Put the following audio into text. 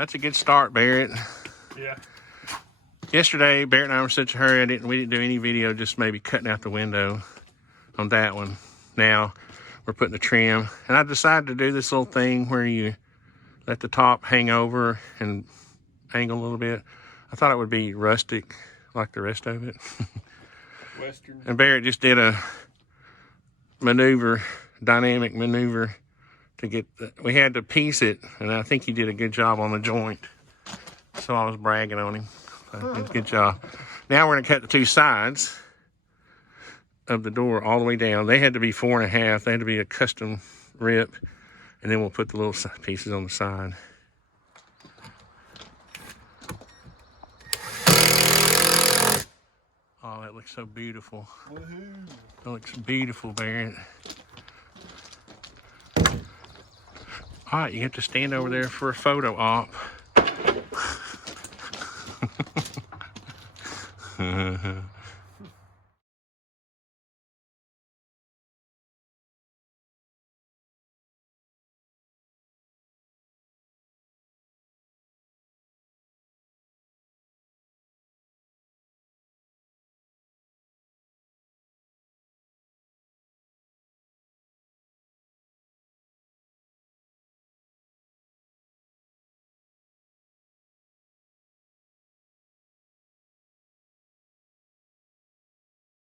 That's a good start, Barrett. Yeah. Yesterday, Barrett and I were in such a hurry, we didn't do any video, just maybe cutting out the window on that one. Now, we're putting the trim. And I decided to do this little thing where you let the top hang over and angle a little bit. I thought it would be rustic like the rest of it. Western. And Barrett just did a maneuver, dynamic maneuver to get we had to piece it, and I think he did a good job on the joint. So I was bragging on him. Good job. Now we're gonna cut the two sides of the door all the way down. They had to be 4.5. They had to be a custom rip, and then we'll put the little pieces on the side. Oh, that looks so beautiful. Woohoo. That looks beautiful, Barrett. All right, you have to stand over there for a photo op.